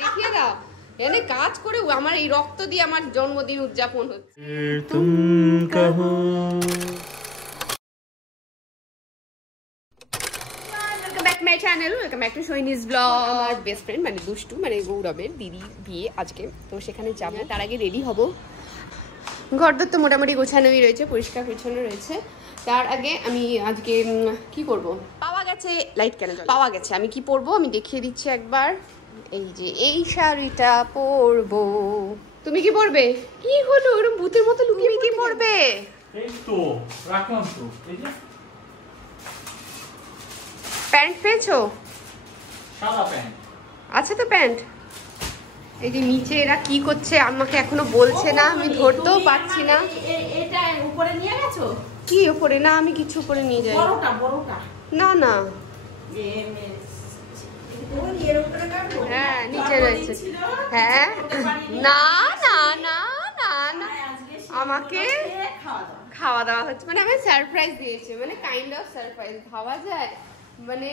দেখিয়ে দাও এনে কাজ করে আমার এই রক্ত দিয়ে আমার জন্মদিন উদযাপন হচ্ছে। আমার বেস্ট ফ্রেন্ড মানে দুষ্টু মানে গৌরবের দিদি বিয়ে আজকে, তো সেখানে যাবো। তার আগে রেডি হব। ঘরদোর তো মোটামুটি গোছানোই রয়েছে, পরিষ্কার পরিচ্ছন্ন রয়েছে। তার আগে আমি আজকে কি করব, পাওয়া গেছে লাইট কেন পাওয়া গেছে, আমি কি পরবো আমি দেখিয়ে দিচ্ছি একবার। এই যে এই শাড়িটা পরবো। তুমি কি পরবে? কি হলো ওরকম ভূতের মতো লুকিয়ে কি পরবে? এই তো রাখলাম তো, এই যে প্যান্ট পেয়েছো? সাদা প্যান্ট আছে তো প্যান্ট। এই যে নিচে এরা কি করছে আমাকে এখনো বলছে না, আমি ধরতেও পারছি না। এটা উপরে নিয়ে গেছো? কি উপরে? না আমি কিছু উপরে নিয়ে যাই। বড়টা বড়টা না না, হ্যাঁ নিচে রয়েছে। হ্যাঁ না না না না না, আমাকে খাওয়া দাওয়া হচ্ছে, মানে আমি সারপ্রাইজ দিয়েছে, মানে কাইন্ড অফ সারপ্রাইজ। ভাবা যায় মানে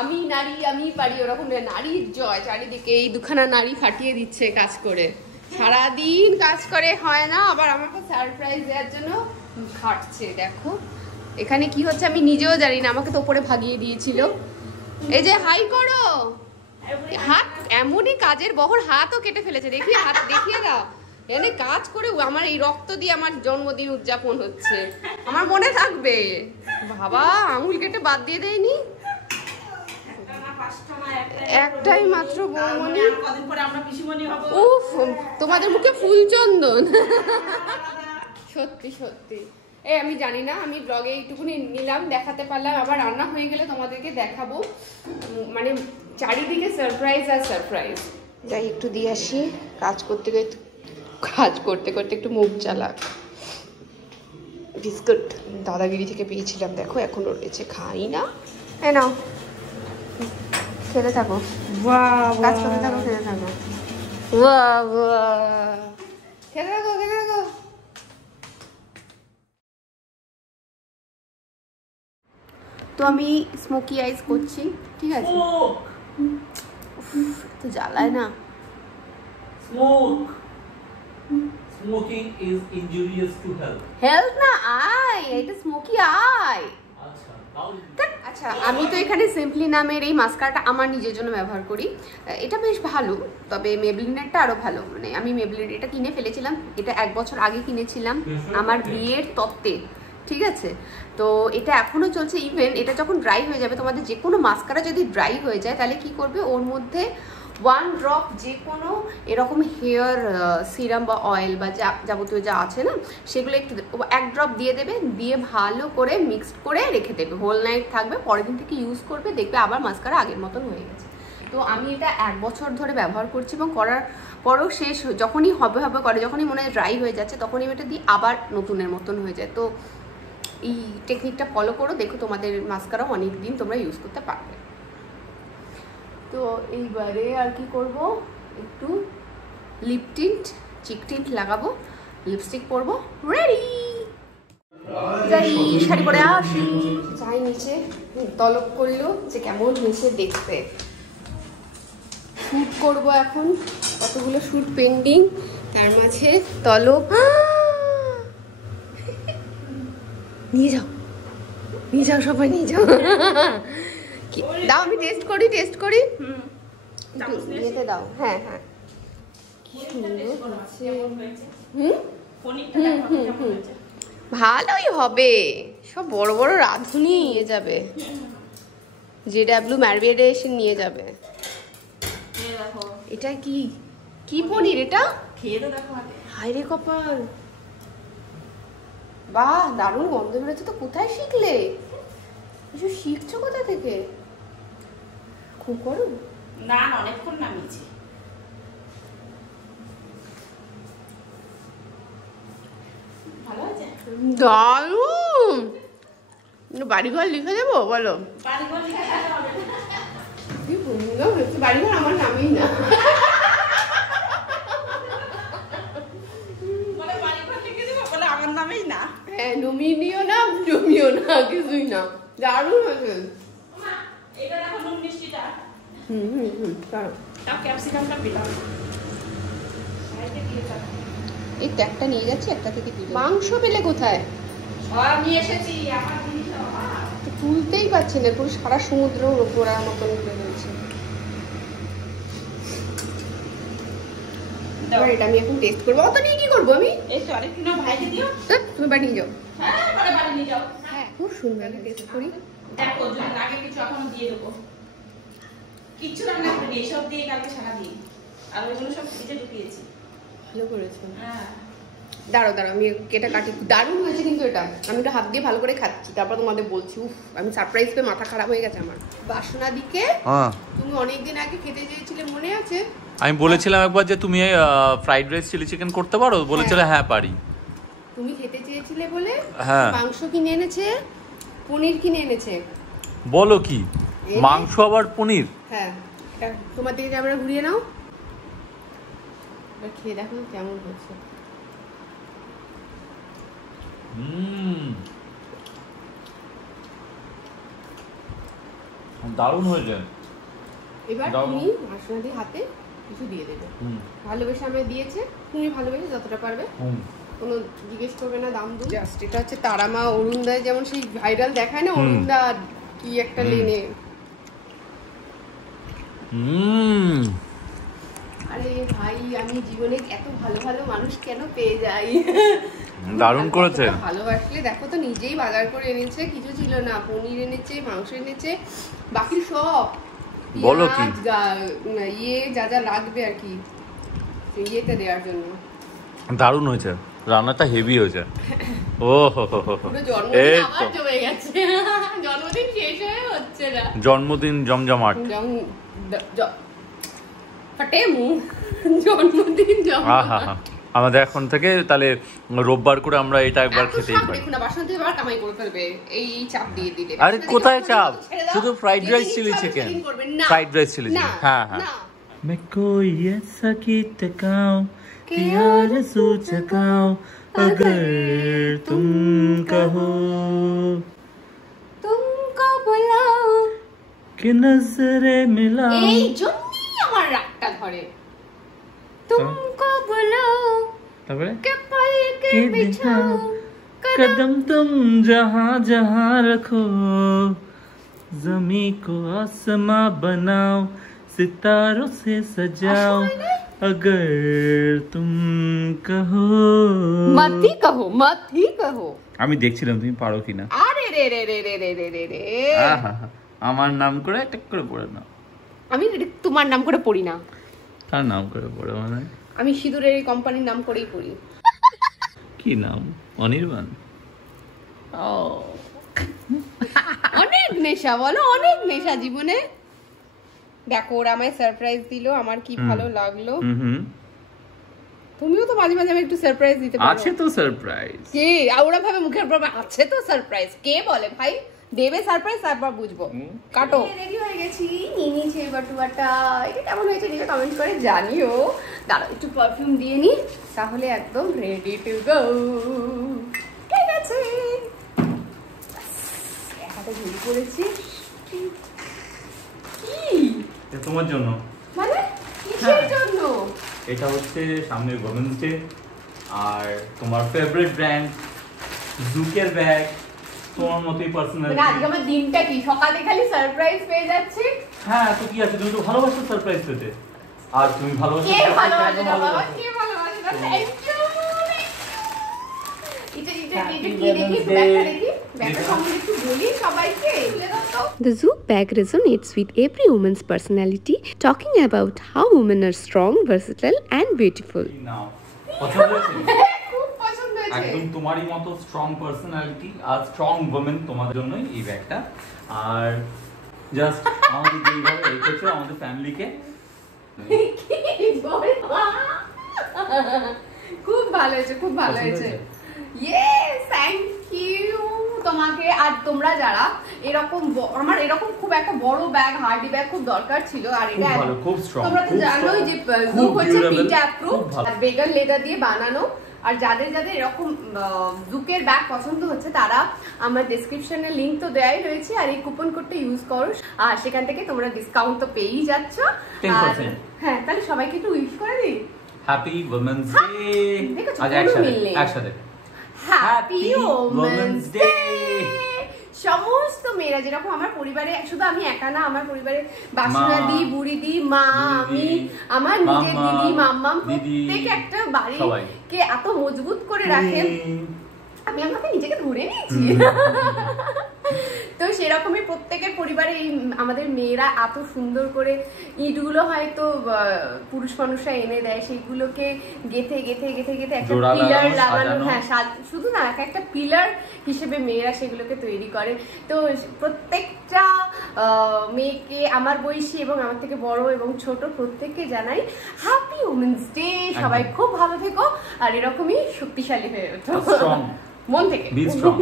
আমি নারী আমি পারি, ওরকম নারীর জয় চারিদিকে। এই দুখানা নারী ফাটিয়ে দিচ্ছে কাজ করে, সারাদিন কাজ করে হয় না, আবার আমাকে সারপ্রাইজ দেওয়ার জন্য খাটছে। দেখো এখানে কি হচ্ছে আমি নিজেও জানি না, আমাকে তো ওপরে ভাগিয়ে দিয়েছিল। এই যে হাই করো, হাত এমনই কাজের বহর, হাতও কেটে ফেলেছে। দেখি হাত দেখিয়ে দাও এনে কাজ করে আমার এই রক্ত দিয়ে আমার জন্মদিন উদযাপন হচ্ছে, আমার মনে থাকবে। বাবা আঙুল কেটে বাদ দিয়ে দেয়নি, একটাই মাত্র বৌমনি। উফ তোমাদের মুখে ফুলচন্দন। সত্যি সত্যি এই আমি জানি না, আমি ব্লগে এইটুকুনি নিলাম, দেখাতে পারলাম। আবার রান্না হয়ে গেলে তোমাদেরকে দেখাবো, মানে চারিদিকে সারপ্রাইজ আর সারপ্রাইজ। যাই একটু দিয়ে আসি, কাজ করতে করতে একটু মুখ চালাক। বিস্কুট দাদাগিরি থেকে পেয়েছিলাম, দেখো এখনো রয়েছে, খাই না। হ্যাঁ নাও খেতে থাকো, কাজ করতে থাকো, খেতে থাকো, খেতে থাকো খেতে থাকো। তো আমি স্মোকি আইস করছি, ঠিক আছে? তো জ্বালায় না। Smoking is injurious to health. Health না আই, এটা স্মোকি আই। আচ্ছা আমি তো এখানে সিম্পলি নামের এই মাস্কারাটা আমার নিজের জন্য ব্যবহার করি, এটা বেশ ভালো, তবে মেবলিনেরটা আরো ভালো। মানে আমি মেবলিন এটা কিনে ফেলেছিলাম, এটা 1 বছর আগে কিনেছিলাম আমার বিয়ের তত্ত্বে, ঠিক আছে? তো এটা এখনো চলছে। ইভেন এটা যখন ড্রাই হয়ে যাবে, তোমাদের যে কোনো মাস্কারা যদি ড্রাই হয়ে যায় তাহলে কি করবে, ওর মধ্যে 1 ড্রপ যে কোনো এরকম হেয়ার সিরাম বা অয়েল বা যাবতীয় যা আছে না, সেগুলো একটু 1 ড্রপ দিয়ে দেবে, দিয়ে ভালো করে মিক্সড করে রেখে দেবে, হোল নাইট থাকবে। পরের দিন থেকে ইউজ করবে, দেখবে আবার মাস্কারা আগের মতন হয়ে গেছে। তো আমি এটা 1 বছর ধরে ব্যবহার করছি, এবং করার পরও শেষ যখনই হবে করে, যখনই মনে হয় ড্রাই হয়ে যাচ্ছে, তখনই এটা দিয়ে আবার নতুনের মতন হয়ে যায়। তো এই টেকনিকটা ফলো করো, দেখো তোমাদের মাস্কারাও অনেক দিন তোমরা ইউজ করতে পারবে। তো এইবারে আর কি করব, একটু লিপ টিন্ট চিক টিন্ট লাগাবো, লিপস্টিক পরবো, রেডি। যাই শাড়ি পরে আসি, যাই নিচে তলব করলো যে কেমন হয়েছে দেখতে। শ্যুট করবো এখন, কতগুলো শ্যুট পেন্ডিং, তার মাঝে তলব। নিয়ে যাও সবাই নিয়ে যাও। দাও আমি টেস্ট করি। নিতে দাও। হ্যাঁ ভালোই হবে, সব বড় বড় রাঁধুনি নিয়ে যাবে, JW ম্যারবিয়েডে এসে নিয়ে যাবে। এটা কি পনির এটা? খেয়ে তো দেখো, হায় রে কপাল, বাহ দারুণ গন্ধ বেরোচ্ছে। তো কোথায় শিখলে এসব? শিখছো কোথা থেকে? খুব গরম না, অনেকক্ষণ নামিয়েছি। ভালো আছে, দারুণ। বাড়িঘর লিখে দেবো বলো? বাড়িঘর আমার নামেই না। আমার নামেই না, হ্যাঁ নমিনিও না, জমিও না, কিছুই না। দারুণ হয়েছে। এটা দেখো নুন মিষ্টিটা। কারণ তাও ক্যাপসিকামটা পেলাম। এই ট্যাগটা নিয়ে যাচ্ছি একটা থেকে দিল। মাংস পেলে কোথায়? সব নিয়ে এসেছি আমার জিনিস আমার। তো তুলতেই পারছি না, পুরো সারা সমুদ্র ওপরা মতন করে রয়েছে। এবার এটা আমি এখন টেস্ট করবো। অত নিয়ে কি করবো আমি? এই তো আরেকটু না ভাইকে দিও। তুমি বাড়ি নিয়ে যাও। হ্যাঁ পরে বাড়ি নিয়ে যাও। হ্যাঁ খুব সুন্দর টেস্ট করি। দেখো যদি লাগে কিছু এখনো দিয়ে দেবো। কিচ্ছু রান্না করিনি, এসব দিয়ে কালকে সারাদিন। আর ওইগুলো সব ফ্রিজে ঢুকিয়েছি। ভালো করেছো। হ্যাঁ দাঁড়াও আমি এটা কাটি। দারুণ হয়েছে কিন্তু এটা। আমি এটা হাত দিয়ে ভালো করে খাচ্ছি, তারপর তোমাদের বলছি। উফ, আমি সারপ্রাইজ পেয়ে মাথা খারাপ হয়ে গেছে আমার। বাসনাদিকে তুমি অনেকদিন আগে খেতে চেয়েছিলে, মনে আছে? আমি বলেছিলাম একবার যে তুমি ফ্রাইড রাইস চিলি চিকেন করতে পারো, বলেছিলে হ্যাঁ পারি। তুমি খেতে চেয়েছিলে বলে হ্যাঁ। মাংস কিনে এনেছে, পনির কিনে এনেছে। বলো কি, মাংস আবার পনির? হ্যাঁ, এটা তোমার দিকে ক্যামেরা ঘুরিয়ে নাও, এবার খেয়ে দেখো কেমন হচ্ছে। দারুণ হয়েছে। এবার তুমি বাসনাদি হাতে কিছু দিয়ে দেবে। ভালোবেসে আমায় দিয়েছে, তুমি ভালোবেসে যতটা পারবে, কোনো জিজ্ঞেস করবে না দাম দুম। জাস্ট এটা হচ্ছে তারামা অরুণদা, যেমন সেই ভাইরাল দেখায় না অরুণদা কি একটা লেনে। আরে ভাই, আমি জীবনে এত ভালো ভালো মানুষ কেন পেয়ে যাই। দারুণ করেছে। ভালোবাসলে দেখো তো, নিজেই বাজার করে এনেছে, কিছু ছিল না, পনির এনেছে, মাংস এনেছে, বাকি সব বলো কি ইয়ে যা যা লাগবে আর কি ইয়েতে দেওয়ার জন্য। দারুণ হয়েছে, রান্নাটা হেভি হয়েছে। ও হো হো হো, পুরো জন্মদিন আবার জমে গেছে। জন্মদিন শেষ হয়ে হচ্ছে না, জন্মদিন জমজমাট। ফাটে মুখ, জন্মদিন জমজমাট। আমাদের এখন থেকে তাহলে রোববার করে আমরা এটা একবার খেতেই পারি। দেখুন না, বাসন্তী এবার কামাই করে ফেলবে এই চাপ দিয়ে দিলে। আরে কোথায় চাপ, শুধু fried rice chilli chicken, fried rice chilli chicken. হ্যাঁ হ্যাঁ। मैं कोई ऐसा गीत गाऊं कि आरज़ू जगाऊं अगर तुम कहो, तुमको बुलाओ कि नजरे मिलाओ। এই জন্যই আমার রাগটা ধরে। तुमको बुलाओ তারপরে के पल के बिछाओ कदम तुम जहां जहां रखो, जमी को आसमां बनाओ, सितारों से सजाओ अगर तुम कहो। मत ही कहो, मत ही कहो। আমি দেখছিলাম তুমি পারো কিনা। আরে রে রে রে রে রে রে রে রে, আমার নাম করে টক করে পড়ে না। আমি তোমার নাম করে পড়ি না। কার নাম করে পড়ে? মানে আমি সিঁদুরের এই কোম্পানির নাম করেই পড়ি। কি নাম? অনির্বাণ। ও, অনেক নেশা, বলো অনেক নেশা জীবনে। দেখো ওরা আমায় সারপ্রাইজ দিল, আমার কি ভালো লাগলো। তুমিও তো মাঝে মাঝে আমায় একটু সারপ্রাইজ দিতে পারো। আছে তো সারপ্রাইজ। কে? ওরা ভাবে মুখের উপর আছে তো সারপ্রাইজ। কে বলে ভাই দেবে সারপ্রাইজ, তারপর বুঝবো। কাটো। রেডি হয়ে গেছি, নিয়ে নিয়েছি বাটুয়াটা। এটা কেমন হয়েছে নিজে কমেন্ট করে জানিও। দাঁড়াও একটু পারফিউম দিয়ে নি, তাহলে একদম রেডি টু গো। ঠিক আছে, হাতে ঘুরি করেছি। কি এটা তোমার জন্য। মানে কিসের জন্য? এটা হচ্ছে সামনের ওমেন্স ডে, আর তোমার ফেভারিট ব্র্যান্ড জুকের ব্যাগ, তোমার মতোই পার্সোনাল। মানে আজকে আমার দিনটা কি, সকালে খালি সারপ্রাইজ পেয়ে যাচ্ছি। হ্যাঁ তো কি আছে, তুমি তো ভালোবাসো সারপ্রাইজ পেতে, আর তুমি ভালোবাসো। কে ভালোবাসে না বাবা, কে ভালোবাসে না? Thank you. এটা কি দেখি, ব্যাগটা দেখি, ব্যাগটা সম্বন্ধে একটু বলি সবাইকে। The Zoop bag resonates with every woman's personality, talking about how women are strong, versatile, and beautiful. নাও, পছন্দ হয়েছে? খুব পছন্দ হয়েছে। একদম তোমারই মতো স্ট্রং পার্সোনালিটি আর স্ট্রং ওমেন তোমাদের জন্যই এই ব্যাগটা। আর জাস্ট আমাদের যেইভাবে রেখেছো আমাদের ফ্যামিলিকে, খুব ভালো হয়েছে, খুব ভালো হয়েছে। ইয়েস, থ্যাংক ইউ তোমাকে। আর তোমরা যারা এরকম, আমার এরকম খুব একটা বড় ব্যাগ, হার্ডি ব্যাগ খুব দরকার ছিল। আর এটা খুব স্ট্রং, তোমরা তো জানোই যে জুপ হচ্ছে পিটা প্রুফ আর ভেগান লেদার দিয়ে বানানো। আর যাদের যাদের এরকম জুকের ব্যাগ পছন্দ হচ্ছে তারা আমার ডেসক্রিপশনে লিংক তো দেয়াই রয়েছে, আর এই কুপন কোডটা ইউজ করো, আর সেখান থেকে তোমরা ডিসকাউন্ট তো পেয়েই যাচ্ছ। 10%। হ্যাঁ, তাহলে সবাইকে একটু উইশ করে দিই। Happy women's day. আজ একসাথে হ্যাপি উইমেনস ডে। সমস্ত মেয়েরা, যেরকম আমার পরিবারে, শুধু আমি একা না, আমার পরিবারে বাসুরা দি, বুড়ি দি, মা, আমি, আমার নিজের দিদি, মাম্মাম, প্রত্যেক একটা বাড়িকে এত মজবুত করে রাখে। আমি আমাকে নিজেকে ধরে নিয়েছি। তো সেরকমই প্রত্যেকের পরিবারে এই আমাদের মেয়েরা এত সুন্দর করে ইটগুলো হয়তো পুরুষ মানুষরা এনে দেয়, সেইগুলোকে গেথে গেথে গেথে গেথে একটা পিলার লাগানো। হ্যাঁ, শুধু না, একটা পিলার হিসেবে মেয়েরা সেগুলোকে তৈরি করে। তো প্রত্যেকটা মেয়েকে, আমার বয়সী এবং আমার থেকে বড় এবং ছোট, প্রত্যেককে জানাই হ্যাপি উমেন্স ডে। সবাই খুব ভালো থেকো আর এরকমই শক্তিশালী হয়ে ওঠো মন থেকে। Be strong,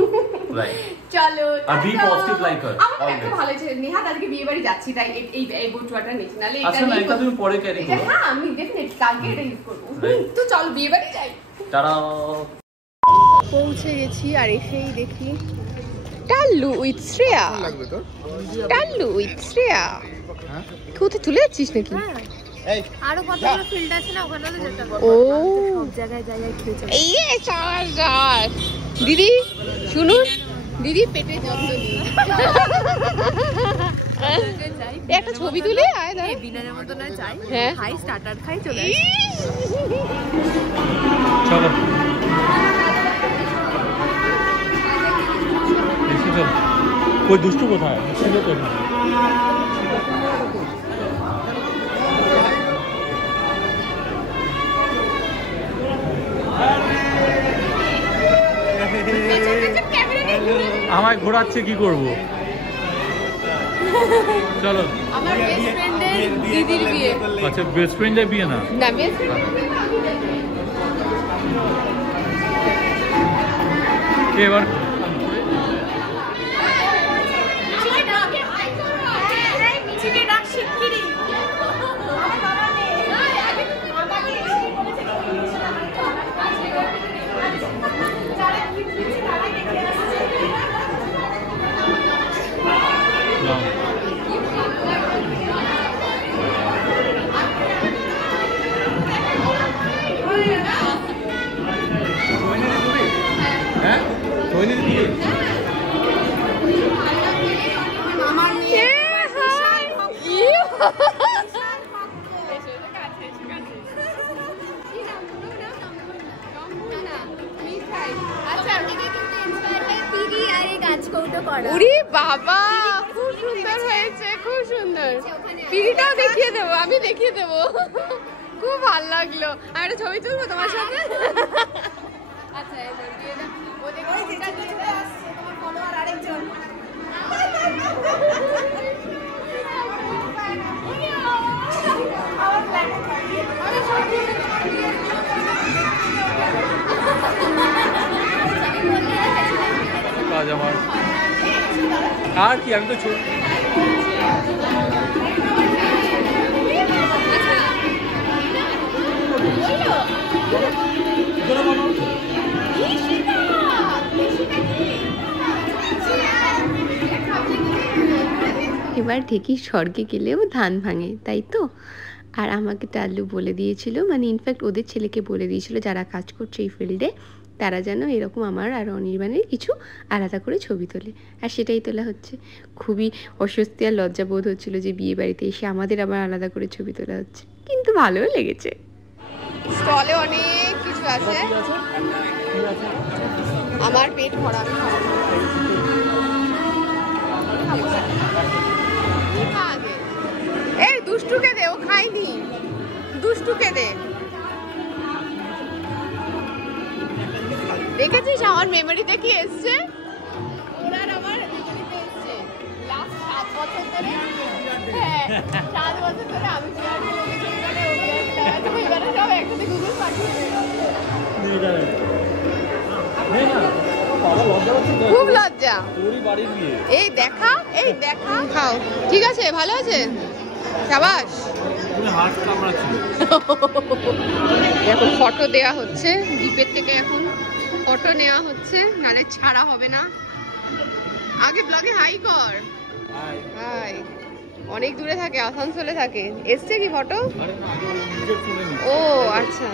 right? চলো, আর বি পজিটিভ লাইক হার। আমার একটু ভালো ছিল, নেহা আজকে বিয়ে বাড়ি যাচ্ছি, তাই এই বটুয়াটা নিয়েছি, নালে আচ্ছা না, এটা তুমি পরে ক্যারি করো। হ্যাঁ, আমি ডেফিনেটলি কালকে এটা ইউজ করব। তো চলো বিয়ে বাড়ি যাই। টাটা। পৌঁছে গেছি, আর এসেই দেখি টাল্লু উইথ শ্রেয়া। টাল্লু উইথ শ্রেয়া। কোথায় চলে যাচ্ছিস নাকি? আরো কতগুলো ফিল্ড আছে না, ওখানে তো যেতে পারবো। ও, সব জায়গায় জায়গায় খেয়ে চলে। এই চার দিদি শুনুন, দিদি পেটে যত্ন নিই। একটা ছবি তুলে আয় না, ডিনারের মতো নয়, চাই হ্যাঁ, খাই, স্টার্টার খাই, চলে আসি। চলো কই দুষ্টু কোথায়? ছিল তো আমায় ঘোরাচ্ছে, কি করব? চলো। আমার বেস্ট ফ্রেন্ডের দিদির বিয়ে। আচ্ছা, বেস্ট ফ্রেন্ডের বিয়ে না? না, বেস্ট ফ্রেন্ডের বিয়ে না, আমি দেখি। এবার উরি বাবা, খুব সুন্দর হয়েছে, খুব সুন্দর। পিড়িটাও দেখিয়ে দেবো, আমি দেখিয়ে দেবো। খুব ভালো লাগলো। আমি একটা ছবি তুলবো তোমার সাথে। আচ্ছা, কাজ আমার আর কি, আমি তো ছোট। এবার ঢেকি স্বর্গে গেলেও ধান ভাঙে, তাই তো? আর আমাকে টাল্লু বলে দিয়েছিল, মানে ইনফ্যাক্ট ওদের ছেলেকে বলে দিয়েছিল যারা কাজ করছে এই ফিল্ডে, তারা যেন এরকম আমার আর অনির্বাণের কিছু আলাদা করে ছবি তোলে। আর সেটাই তোলা হচ্ছে। খুবই অস্বস্তি আর লজ্জা বোধ হচ্ছিলো যে বিয়ে বাড়িতে এসে আমাদের আবার আলাদা করে ছবি তোলা হচ্ছে, কিন্তু ভালোও লেগেছে। স্টলে অনেক কিছু আছে, আমার পেট ভরা, আমি খাবো। এই দুষ্টুকে দে, ও খাইনি, দুষ্টুকে দে। দেখেছিস আমার মেমোরিতে কি এসছে? ওনার আমার মেমোরিতে এসছে লাস্ট 7 বছর ধরে। হ্যাঁ, 7 বছর ধরে আমি বিয়ার লেগেছি, এবারে ও বিয়ার লাগাচ্ছে, এবারে সব একসাথে গুগল পাঠিয়ে দেবে। খুব লজ্জা। এই দেখা, এই দেখা। খাও, ঠিক আছে, ভালো আছে, শাবাশ। এখন ফটো দেয়া হচ্ছে দ্বীপের থেকে, এখন ফটো নেওয়া হচ্ছে, নালে ছাড়া হবে না। আগে ব্লগে হাই কর। হাই। অনেক দূরে থাকে, আসানসোলে থাকে। এসছে কি ফটো? ও আচ্ছা,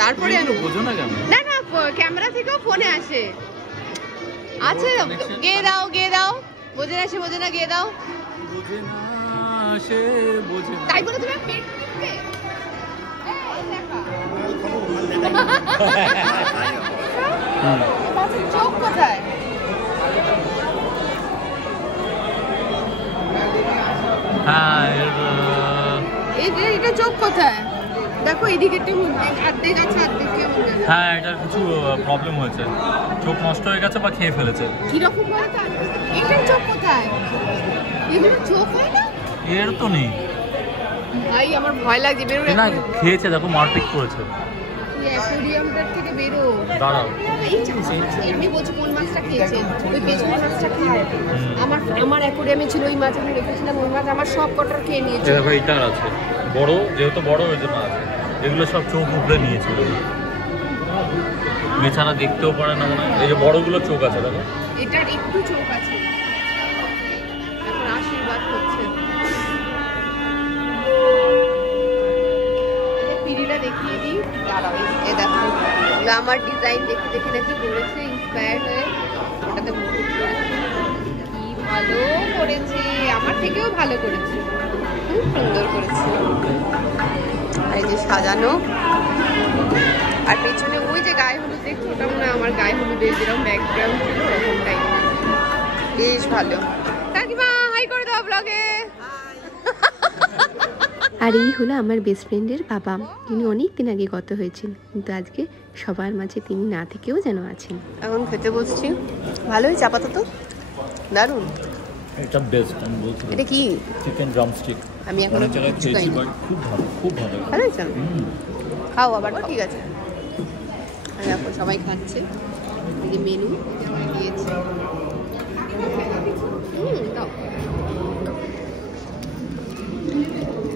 তারপরে না না ক্যামেরা থেকেও ফোনে আসে। আচ্ছা গেয়ে দাও, গেয়ে দাও। বোঝে না, সে বোঝে না, গেয়ে দাও। তাই বলে তুমি পেট টিপবে? চোখ কোথায়? এটা চোখ কোথায়? দেখো এদিকে অর্ধেক আছে, অর্ধেক কেমন? হ্যাঁ, এটার কিছু প্রবলেম হয়েছে, চোখ নষ্ট হয়ে গেছে বা খেয়ে ফেলেছে। কিরকম হয়? এটার চোখ কোথায়? এগুলো চোখ হয় না? এর তো নেই ভাই, আমার ভয় লাগছে। বেরো না, খেয়েছে, দেখো মারপিট করেছে। অ্যাকোয়ারিয়ামটার থেকে বেরো। দাঁড়াও, এমনি বলছি কোন মাছটা খেয়েছে? ওই পেছনের মাছটা খায়। আমার অ্যাকোয়ারিয়ামে ছিল ওই মাছ, আমি রেখেছিলাম। ওই মাছ আমার সব কটার খেয়ে নিয়েছে। দেখো এইটার আছে বড়, যেহেতু বড় ওই জন্য আছে। এগুলো সব চোখ উপড়ে নিয়েছিল, এছাড়া দেখতেও পারে না মনে হয়। এই যে বড়গুলো চোখ আছে, দেখো এটার একটু চোখ আছে। এখন আশীর্বাদ হচ্ছে। পিড়িটা দেখিয়ে দিই, দাঁড়াও। এই দেখো, আমার ডিজাইন দেখে দেখে দেখে করেছে, ইন্সপায়ার হয়ে ওটাতে কি ভালো করেছে, আমার থেকেও ভালো করেছে, খুব সুন্দর করেছে। আর এই যে সাজানো, আর পেছনে ওই যে গায়ে হলুদ দেখছো, ওটা মনে হয় আমার গায়ে হলুদের যেরকম ব্যাকগ্রাউন্ড ছিল ওরকমটাই, বেশ ভালো। কাকিমা হাই করে দাও ব্লগে। আর এই হলো আমার বেস্ট ফ্রেন্ডের বাবা, যিনি অনেক দিন আগে গত হয়েছেন, কিন্তু আজকে সবার মাঝে তিনি না থেকেও যেন আছেন। এখন খেতে বসছি, ভালো হয়েছে আপাতত, দারুণ। এটা বেস্ট, আমি বলছি। এটা কি? Chicken drumstick. আমি এখন খেয়েছি, বাট খুব ভালো, খুব ভালো। ভালো হয়েছে? খাও আবার। ঠিক আছে, এখন সবাই খাচ্ছে। এই যে মেনু দিয়েছে। দাও,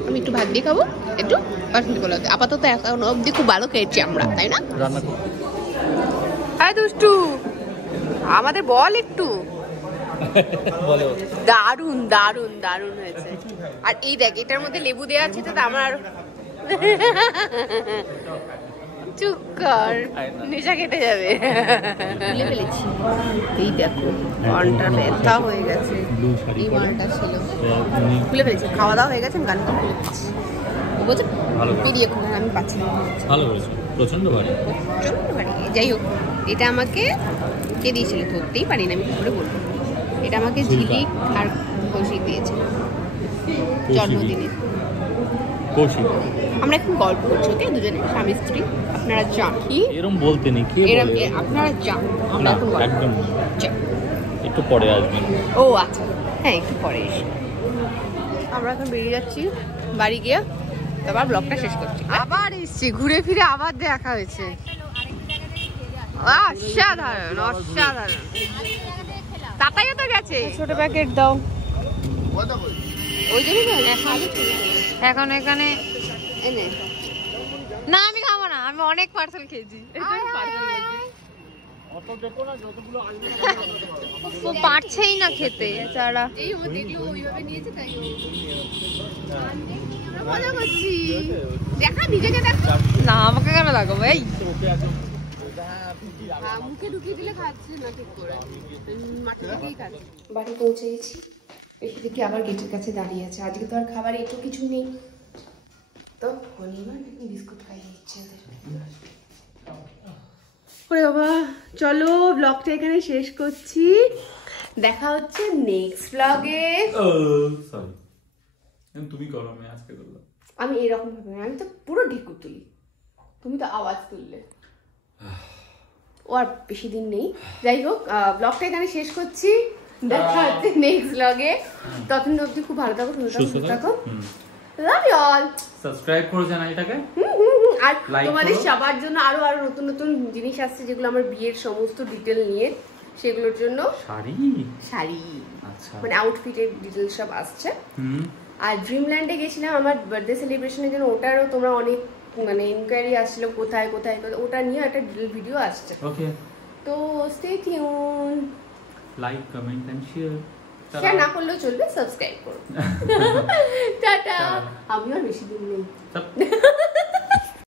আমি একটু ভাত দিয়ে খাবো, একটু পছন্দ করলো। আপাতত এখন অবধি খুব ভালো খেয়েছি আমরা, তাই না? রান্না করো। আরে দুষ্টু, আমাদের বল একটু। দারুন দারুন দারুন হয়েছে। আর এই দেখ, এটার মধ্যে লেবু দেওয়া আছে, তো আমার চুপ কর, নেশা কেটে যাবে। খুলে ফেলেছি। এই দেখো, কর্নটা ব্যথা হয়ে গেছে। এই মালটা ছিল, খুলে ফেলেছি। খাওয়া দাওয়া হয়ে গেছে, আমি গানটা খুলে ফেলেছি। বুঝলি? বেরিয়ে খুলে, আমি পাচ্ছি না। ভালো করেছো, প্রচন্ড ভারী, প্রচন্ড ভারী। যাই হোক, এটা আমাকে কে দিয়েছিল? ধরতেই পারি না আমি, কি করে বলবো। এটা আমাকে ঝিলিক আর কৌশিক দিয়েছিল জন্মদিনে। কৌশিক, আমরা এখন গল্প করছি, ওকে, দুজনে স্বামী স্ত্রী। আপনারা যান। কি এরকম বলতে নেই, কে এরকম? বলে? আপনারা যান, আমরা না, এখন গল্প একদম না। যান। একটু পরে আসবেন। ও আচ্ছা, হ্যাঁ একটু পরে এসে। আমরা এখন বেরিয়ে যাচ্ছি বাড়ি গিয়ে, তারপর ব্লগটা শেষ করছি। আবার এসছি, ঘুরে ফিরে আবার দেখা হয়েছে। অসাধারণ অসাধারণ। তাতাইও তো গেছে। ছোট প্যাকেট দাও। ওই জন্য এখন এখানে এনে না, আমি খাবো না, আমি অনেক পার্সেল খেয়েছি। ও পারছেই না খেতে বেচারা। এই ও দেখলো ওইভাবে নিয়েছে, তাই ও মজা করছি। দেখা নিজেকে দেখা। না, আমাকে কেন লাগাবো? এই মুখে ঢুকিয়ে দিলে খাচ্ছে না ঠিক করে, মাঠে থেকেই খাচ্ছে। বাড়ি পৌঁছে গেছি, এসে দেখি আবার গেটের কাছে দাঁড়িয়ে আছে। আজকে তো আর খাবারে একটু কিছু নেই, তো হলিমান বিস্কুট খাইয়ে দিচ্ছে ওদের। ওরে বাবা, চলো ব্লগটা এখানে শেষ করছি। দেখা হচ্ছে নেক্সট ব্লগে। সরি, তুমি করো, আমি আজকে করলাম। আমি এরকম ভাবে, আমি তো পুরো ঢেকুর তুলি, তুমি তো আওয়াজ তুললে। ও আর বেশি দিন নেই। যাই হোক, ব্লগটা এখানে শেষ করছি। দেখা হচ্ছে নেক্সট ব্লগে। ততদিন অবধি খুব ভালো থাকো, সুস্থ থাকো। Love you all. সাবস্ক্রাইব করে জানা এটাকে। আর তোমাদের সবার জন্য আরো আরো নতুন নতুন জিনিস আসছে, যেগুলো আমার বিয়ের সমস্ত ডিটেল নিয়ে, সেগুলোর জন্য শাড়ি, আচ্ছা, মানে আউটফিটের ডিটেল সব আসছে। আর ড্রিমল্যান্ডে গেছিলাম আমার বার্থডে সেলিব্রেশনের জন্য, ওটারও তোমরা অনেক মানে ইনকোয়ারি আসছিল কোথায় কোথায় কোথায়, ওটা নিয়ে একটা ভিডিও আসছে। ওকে, তো stay tune. Like comment and share. Share না করলেও চলবে, সাবস্ক্রাইব করো। টাটা। আমিও আর বেশি দিন নেই।